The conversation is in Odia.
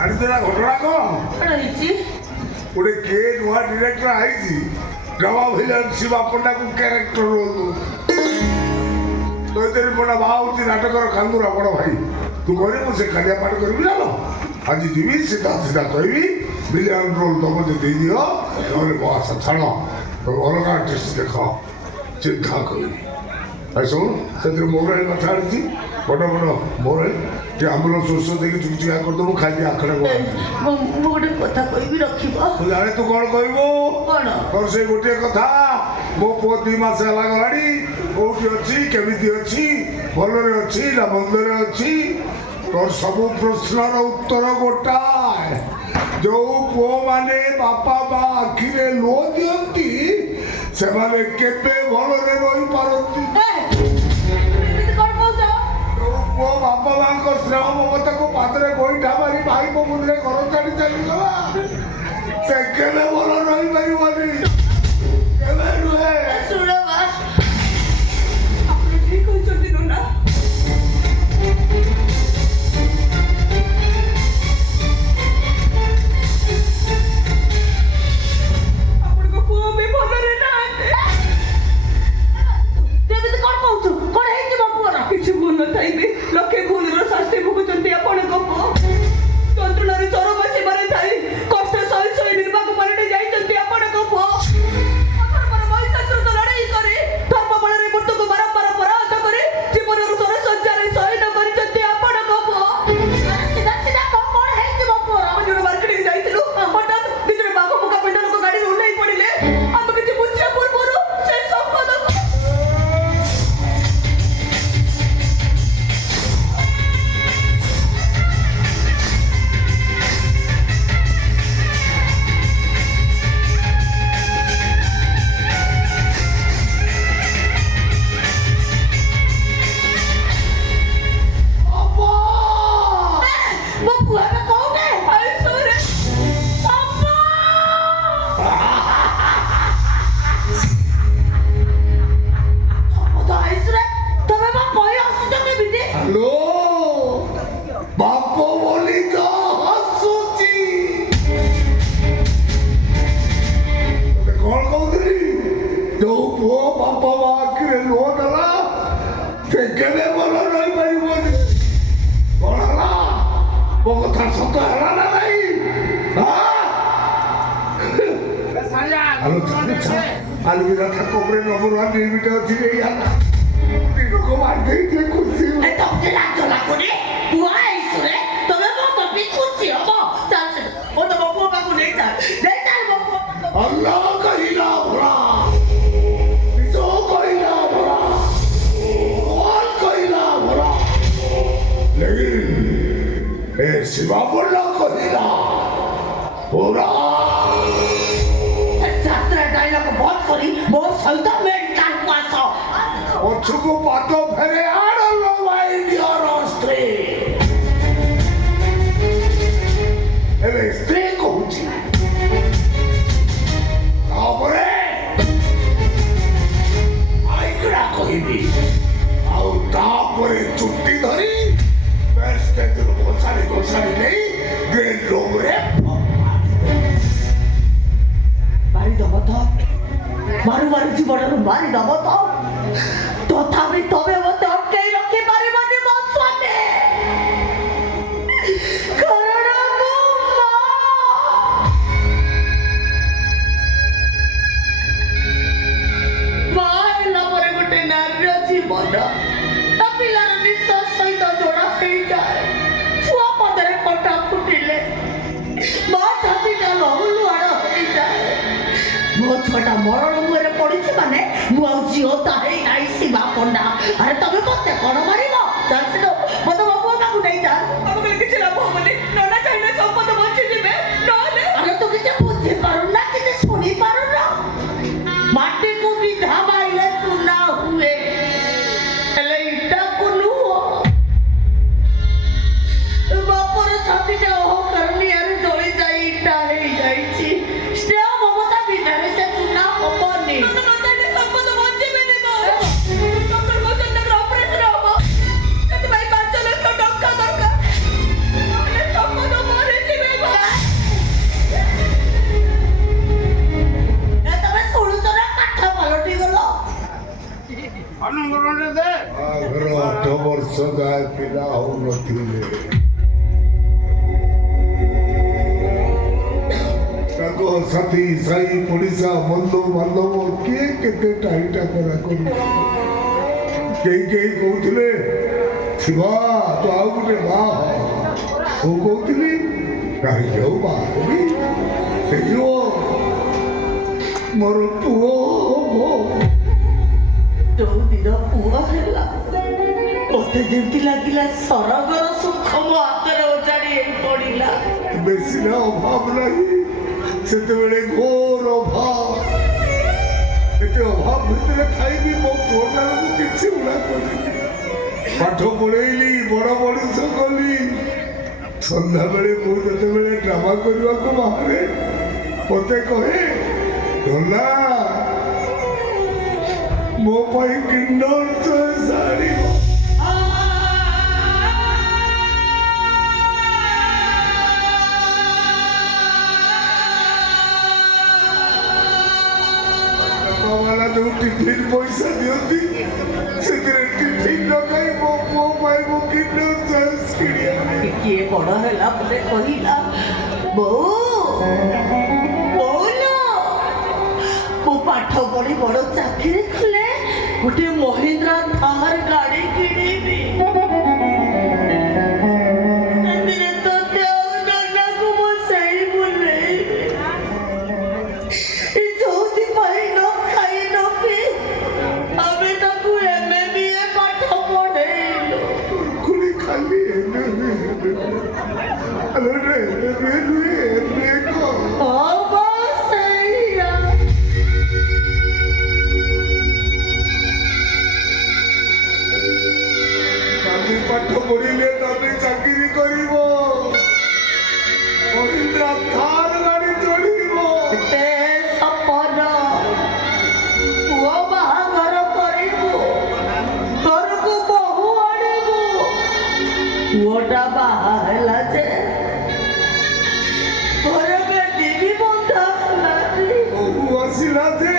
ଆଣିଥିଲା ଘଟଣା କ'ଣ? କ'ଣ ହେଇଛି? ଗୋଟେ କିଏ ନୂଆ ଡିରେକ୍ଟର ଆଇଛି ଡବା ଭିଲେନ୍ ଶିବା ପଣ୍ଡାକୁ କ୍ୟାରେକ୍ଟର ରୋଲ୍ ଦଉଚି ପଣ୍ଡା ବାହା ହଉଛି ନାଟକର କାନ୍ଦୁରା ବଡ଼ ଭାଇ। ତୁ କହିଲେ ମୁଁ ସେ କାଳିଆ ପାଠ କରିବି ଜାଣ ଆଜି ଯିବି ସିଧା ସିଧା କହିବି ଭିଲିଆନ୍ ରୋଲ୍ ତମ ଯେ ଦେଇଦିଅ ନହେଲେ ମୋ ଆଶା ଛାଡ଼ ଅଲଗା ଆର୍ଟିଷ୍ଟ ଦେଖ ଚିନ୍ତା କରିବି। ଭାଇ ଶୁଣ ସେଥିରେ ମୋରାଳି କଥା ଆଣିଛି ବଡ଼ ବଡ଼ ମୋରାଳି ଟିକେ ଆମ୍ବୁଲାନ୍ସ ଔଷଧ ଦେଇକି ଚୁପଚିକା କରିଦେବୁ ଖାଇକି ଆଖଡ଼ା ମୁଁ ଗୋଟେ କଥା କହିବି ରଖିବ। ତୁ ଜାଣେ ତୁ କ'ଣ କହିବୁ? କ'ଣ? ତୋର ସେଇ ଗୋଟିଏ କଥା ମୋ ପୁଅ 2 ମାସ ହେଲା ଗଲାଣି କୋଉଠି ଅଛି କେମିତି ଅଛି ଭଲରେ ଅଛି ନା ମନ୍ଦରେ ଅଛି ତୋର ସବୁ ପ୍ରଶ୍ନର ଉତ୍ତର ଗୋଟାଏ ଯୋଉ ପୁଅମାନେ ବାପା ମା ଆଖିରେ ଲୁହ ଦିଅନ୍ତି ସେମାନେ କେବେ ଭଲରେ ରହିପାରନ୍ତି। ପୁଅ ବାପା ମାଙ୍କ ସ୍ନେହ ମମତାକୁ ପାଦରେ ଗୋଇଠା ମାରି ଭାଇ ମୁଣ୍ଡରେ ଘର ଛାଡ଼ି ଚାଲିଗଲା ସେ କେବେ ଭଲ ରହିପାରିବନି କେବେ ନୁହେଁ। ଶୁଣ ମା ଆପଣ ଠିକ କହିଛନ୍ତି ନୁନା। ଆପଣଙ୍କ ପୁଅ ବି ଭଲରେ ନାହାନ୍ତି। କେମିତି କ'ଣ କହୁଛୁ? କ'ଣ ହେଇଛି ମୋ ପୁଅର? କିଛି ଭୁଲ ନଥାଇ ବି ଲକ୍ଷେ ଭୁଲର ଶାସ୍ତି ଭୋଗୁଛନ୍ତି ଆପଣଙ୍କ ପୁଅ। ଯନ୍ତ୍ରଣାରେ ଚରମ ସୀମାରେ ଥାଇ କଷ୍ଟ ସହି ସହି ନିର୍ବାକ ପାଲଟି ଯାଇଛନ୍ତି ଆପଣଙ୍କ ପୁଅ। ଅଧର୍ମର ମହିଷାସୁର ଲଢ଼େଇ କରି ଧର୍ମ ବଳରେ ମୃତ୍ୟୁକୁ ବାରମ୍ବାର ପରାହତ କରି ଜୀବନରୁ ସରସଞ୍ଚାରେ ଶହୀଦ କରିଛନ୍ତି ଆପଣଙ୍କ ପୁଅ। କ'ଣ ହେଇଛି ମୋ ପୁଅର? ଆମେ ଯୋଉ ମାର୍କେଟିଂ ଯାଇଥିଲୁ ହଠାତ୍ ନିଜର ବାଘ ମୁଖା ପିଣ୍ଡରଙ୍କ ଗାଡ଼ିରୁ ଓହ୍ଲେଇ ପଡ଼ିଲେ। ଆମେ କିଛି ବୁଝିବା ପୂର୍ବରୁ ସେ ସମ୍ପଦକୁ আলুবিরা থাকো করে নম্বর 1 নির্মিত আছে এই আলা এরকম আর দেখে খুশি এই তো লাজ লাগুনি তুই আইসরে তবে মত বিকুছি হবো চাল ও তো বাবু বাবু নেই চাল বাবু আল্লাহ কহিলা ভরা বিজো কহিলা ভরা বল কহিলা ভরা লেকিন এ শিবা বল্লা কহিলা ভরা बहुत सौदा मेंटल पासो ओछुको पातो फेरे आड़लो माय डियर स्त्री एबे स्त्री कहूची तापरे आइकड़ा कहिबी आउ तापरे चुट्टी धरी बेस्टे तो घोसारी नहीं ग्रेट लोग रे बारी दबो तो मारू जीवन मारी दब तो तथापि तबे मत अटकाई रखी पारिबनी मो स्वामी कारण मो माइला परे गोटे नारीर जीवन ता पिलार निश्वास सहित जोड़ा हो जाए छुआ पदरे कटा फुटिले मा छातीटा लहुलुआड़ हो जाए मो छोटा मरण मुहरे पड़िछि माने मु आ जियोता हे नाइ शिवा पंडा अरे तबे मते कोन मारिबो चलसिनो मते बाबू बाबू नै जा अब के किछ लाभ होबनी नना चाइना संपद बचि जिबे नले अरे तू किछ बुझि पारु ना किछ सुनि पारु ना माटी को भी धामाइले चुना हुए एले इटा कुनु बापर छातीटा ओ करनी अरे जोई जाई इटा हे जाईछि स्नेह ममता बिदारे से चुना होबनी नना चाइना संपद बचि बेनी डॉक्टर को ऑपरेशन होबो सेति भाई ପିଲା ହଉନଥିଲେ। ତାଙ୍କ ସାଥୀ ସାଇ ପଡ଼ିଶା ବନ୍ଧୁ ବାନ୍ଧବ କିଏ କେତେ ଟାଇଟା କରା କରୁ। କେହି କହୁଥିଲେ ଶିବା ତୁ ଆଉ ଗୋଟେ ମା ମୁଁ କହୁଥିଲି କାହିଁକି ଆଉ ବାହା ହେବି ଦେଖିବ ମୋର ପୁଅ ହବ। ଯୋଉଦିନ ପୁଅ ହେଲା ମତେ ଯେମିତି ଲାଗିଲା ସରଗର ସୁଖ ମୋ ହାତରେ ଓଜାଡ଼ି ହେଇ ପଡ଼ିଲା। ବେଶୀ ନା ଅଭାବ ନାହିଁ ସେତେବେଳେ ଘୋର ଅଭାବ। ଏତେ ଅଭାବ ଭିତରେ ଖାଇବି ମୋ ପୁଅଟାକୁ କିଛି ଉଡ଼ା କରିନି। ପାଠ ପଢ଼େଇଲି ବଡ଼ ମଣିଷ କଲି। ସନ୍ଧ୍ୟାବେଳେ ମୁଁ ଯେତେବେଳେ ଡ୍ରାମା କରିବାକୁ ବାହାରେ ମତେ କହେ ଢୋଲା ମୋ ପାଇଁ କିଣ୍ଡର ଚଏସ୍ ଆଣିବ। ବାଲା ଯୋଉ ଟିଫିନ ପଇସା ଦିଅନ୍ତି ସେଥିରେ ଟିଫିନ ଲଗାଇ ମୋ ପୁଅ ପାଇଁ ମୁଁ କିଣ୍ଡର ଚଏସ୍ କିଣି ଆଣି। କିଏ ବଡ଼ ହେଲା ପରେ କହିଲା ବୋଉ ବୋଉଲୋ ମୁଁ ପାଠ ପଢ଼ି ବଡ଼ ଚାକିରି କଲେ ଗୋଟେ ମହିନ୍ଦ୍ରା ଥାର ଗାଡ଼ି କିଣିବି। ସେଥିରେ ତତେ ଆଉ ନନାକୁ ମୁଁ ସେଇ ବୁଲେଇବି। ଯୋଉଥିପାଇଁ ନ ଖାଇ ନ ପିଇ ଆମେ ତାକୁ MBA ପାଠ ପଢ଼େଇଲୁ। ଖୁଲି ଖାଲି ପାଠ ପଢିଲେ ତମେ ଚାକିରି କରିବ ମହିନ୍ଦ୍ରା ଥାର ଗାଡ଼ି ଚଢ଼ିବ। ସପନ ପୁଅ ବାହାଘର କରିବୁ ଘରକୁ ବୋହୂ ଆଣିବୁ। ପୁଅଟା ବାହା ହେଲା ଯେ ଘରେ ବେଟି ବି ବନ୍ଧା ହେଲାନି। ବୋହୂ ଆସିଲା ଯେ